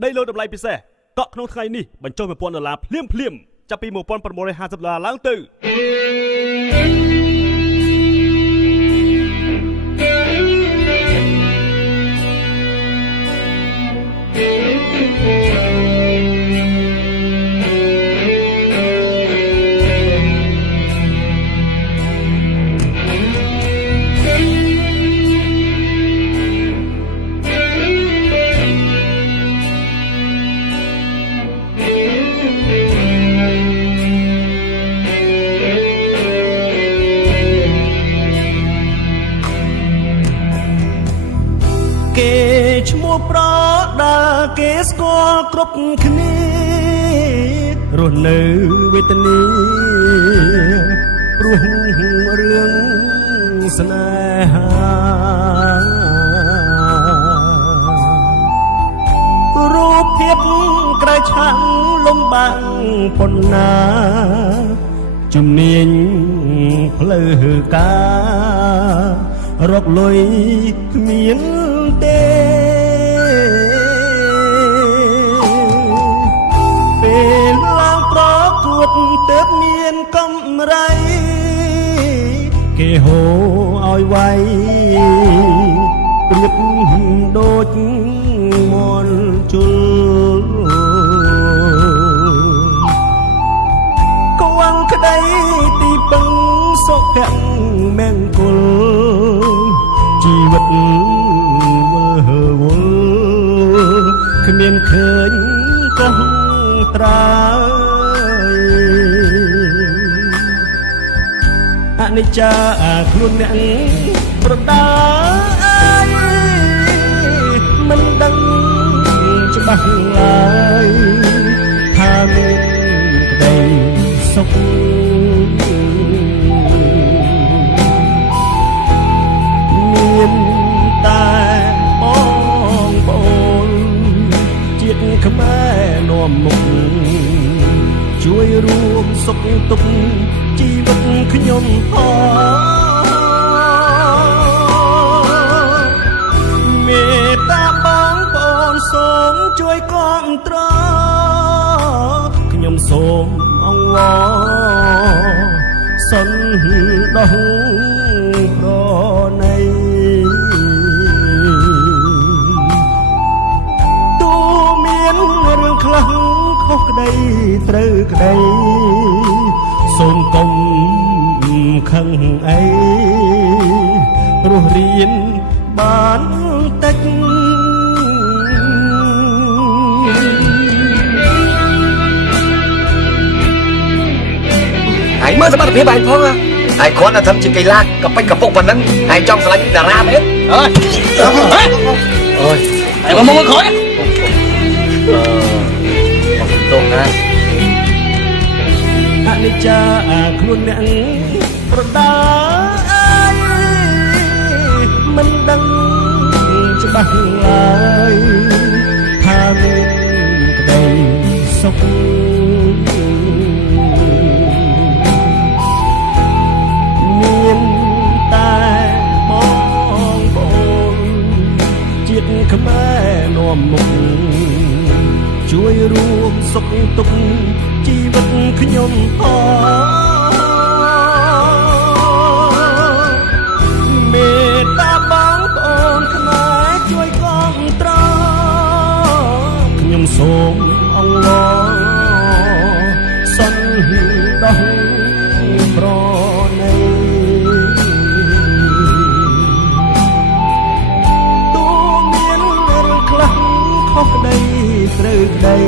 ได้លើតម្លៃពិសេសកក់ក្នុងថ្ងៃនេះបញ្ចុះ$1000ភ្លាមចាប់ពី$1950ឡើងទៅប្រដាគេស្គាល់គ្រប់គ្នារស់នៅវេទនាព្រោះរឿងស្នេហារូបភាពក្រៅឆាំងលំបាំងប៉ុណ្ណាជំនាញផ្លូវការរកលុយគ្មានទេពេលឡើងប្រកួតទើបមានកម្រៃគេហៅឲ្យវាយប្រៀបដូចមន់ជុលកវងក្តីទីពឹងសុភៈមង្គលជីវិតវល់គ្មានឃើញកោះត្រើយអនិច្ចាខ្លួនអ្នកប្រដាមិនដឹងច្បាស់ឡើយថាមានក្តីសុខមានតែបងប្អូនជាតិខ្មែរនាំមុខជួយរួមសុខទុក្ខជីវិតខ្ញុំមេត្តាបងប្អូនសូមជួយគាំទ្រខ្ញុំសូមអង្វរសន្តដោះប្រណីទូមានរឿងខ្លះខុសក្តីត្រូវក្តីសូមកុំខឹងអីរស់រៀនបានតិចហើយមើលសមត្ថភាពឯងផងហើយគ្រាន់តែធ្វើជាកីឡាកប៉ិចកពុកប៉ុណ្ណឹងហើយចង់ឆ្លាញ់តារាទេអើយហើយមកមកក្រោយបងតោះណាអនិច្ចាខ្លួនអ្នកប្រដាមិនដឹងច្បាស់ឡើយថាមានក្តីសុខមានតែបងប្អូនជាតិខ្មែរនាំមុខជួយរួមសុខទុក្ខជីវិតខ្ញុំមេត្តាបងប្អូនខ្មែរជួយគាំទ្រខ្ញុំសូមអង្វរសន្តដោះប្រណីទូមានរឿងខ្លះខុសក្តីត្រូវក្តី